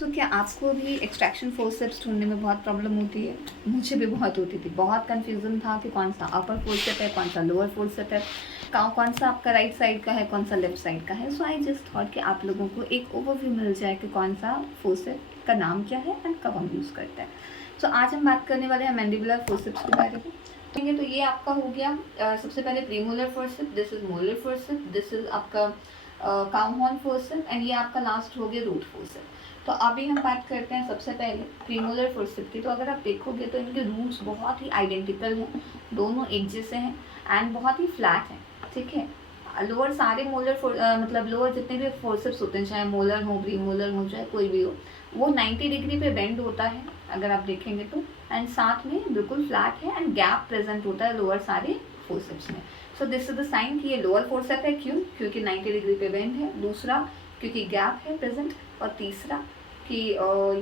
सो क्या आपको भी एक्सट्रैक्शन फोर्सेप्स ढूंढने में बहुत प्रॉब्लम होती है? मुझे भी बहुत होती थी, बहुत कन्फ्यूज़न था कि कौन सा अपर फोर्सेप है, कौन सा लोअर फोर्सेप है, कौन सा आपका राइट साइड का है, कौन सा लेफ्ट साइड का है। सो आई जस्ट थॉट कि आप लोगों को एक ओवरव्यू मिल जाए कि कौन सा फोर्सेप का नाम क्या है एंड कब हम यूज़ करते हैं। सो आज हम बात करने वाले हैं मैंडिबुलर फोर्सेप्स के बारे में। तो ये आपका हो गया सबसे पहले premolar forcep, this is molar forcep, this is आपका काउ हॉर्न फोर्सेप एंड ये आपका लास्ट हो गया रूट फोर्सेप। तो अभी हम बात करते हैं सबसे पहले प्रीमोलर फोर्सेप की। तो अगर आप देखोगे तो इनके रूट्स बहुत ही आइडेंटिकल हैं, दोनों एक जैसे हैं एंड बहुत ही फ्लैट हैं, ठीक है। लोअर सारे मोलर मतलब लोअर जितने भी फोर्सेप्स होते हैं, चाहे मोलर हो, प्रीमोलर हो, चाहे कोई भी हो, वो 90 डिग्री पे बेंड होता है अगर आप देखेंगे तो, एंड साथ में बिल्कुल फ्लैट है एंड गैप प्रेजेंट होता है लोअर सारे फोर्सेप्स में। So this is the sign कि ये लोअर फोर्सेप है। क्यों? क्योंकि 90 डिग्री पे बेंड है। दूसरा, क्योंकि गैप है प्रेजेंट। और तीसरा कि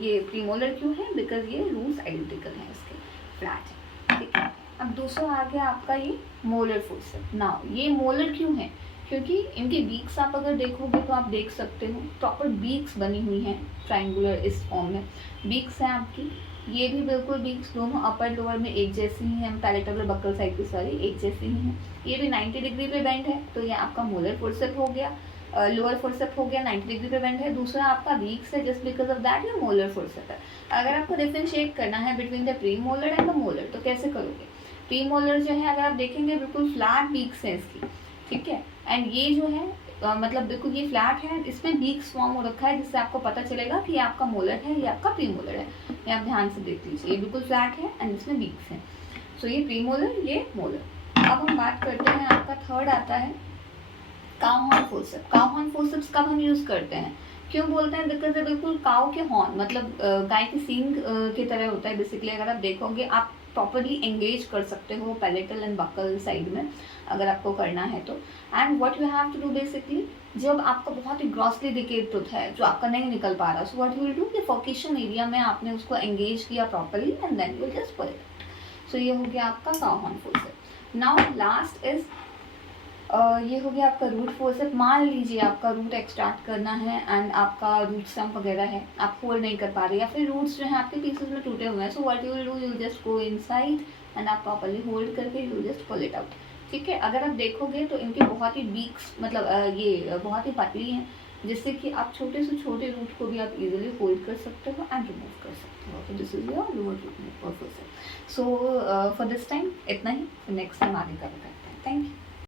ये प्रीमोलर क्यों है? बिकॉज ये रूट्स आइडेंटिकल हैं इसके, फ्लैट है, ठीक है। अब दूसरा आ गया आपका ये मोलर फोर्सेप। ना ये मोलर क्यों है? क्योंकि इनके बीक्स आप अगर देखोगे तो आप देख सकते हो प्रॉपर बीक्स बनी हुई हैं ट्राइंगुलर इस फॉर्म में बीक्स हैं आपकी। ये भी बिल्कुल बीक्स दोनों अपर लोअर में एक जैसी ही हैं, पैलेटल और बक्कल साइड की सारी एक जैसी ही हैं। ये भी 90 डिग्री पे बेंड है, तो ये आपका मोलर फोर्सेप हो गया। लोअर फोर्सेप हो गया 90 डिग्री पे बेंड है। दूसरा आपका बीक्स है, जस्ट बिकॉज ऑफ दैट ये मोलर फोर्सेप है। अगर आपको डिफरेंशिएट करना है between the pre molar and the molar, तो कैसे करोगे? प्री मोलर जो है अगर आप देखेंगे बिल्कुल फ्लैट बीक्स है इसकी, ठीक है। एंड ये जो है मतलब बिल्कुल ये फ्लैट है, इसमें बीक्स फॉर्म हो रखा है, जिससे आपको पता चलेगा कि ये आपका मोलर है, ये आपका प्रीमोलर है। ये आप ध्यान से देख लीजिए, ये बिल्कुल फ्लैट है एंड इसमें बीक्स है। सो ये प्रीमोलर, ये मोलर। अब हम बात करते हैं, आपका थर्ड आता है cow horn forcep. Cow horn forceps कब हम यूज करते हैं? क्यों बोलते हैं? बिकॉज ये बिल्कुल काउ के हॉर्न मतलब गाय के सींग की तरह होता है बेसिकली। अगर आप देखोगे आप प्रॉपरली एंगेज कर सकते हो पैलेटल एंड बक्कल साइड में अगर आपको करना है तो। And what you have to do basically, जब आपका बहुत ही ग्रॉसली डिकेड टूथ है जो आपका नहीं निकल पा रहा, so what you will do कि फोकेशन एरिया में आपने उसको एंगेज किया properly and then you will just pull it. So ये हो गया आपका cow horn forceps. Now last is ये हो गया आपका रूट फोर्सेप। मान लीजिए आपका रूट एक्सट्रैक्ट करना है एंड आपका रूट स्टम्प वगैरह है, आप होल्ड नहीं कर पा रहे, या फिर रूट्स जो है आपके पीसेस में टूटे हुए हैं। So what you will do, you just go inside and आप प्रॉपर्ली होल्ड करके you just pull it out, ठीक है। अगर आप देखोगे तो इनके बहुत ही बीक्स मतलब ये बहुत ही पतली हैं, जिससे कि आप छोटे से छोटे रूट को भी आप इजीली होल्ड कर सकते हो एंड रिमूव कर सकते हो। तो this is your lower root forcep. So for this time इतना ही, नेक्स्ट टाइम आगे कवर करते हैं। Thank you.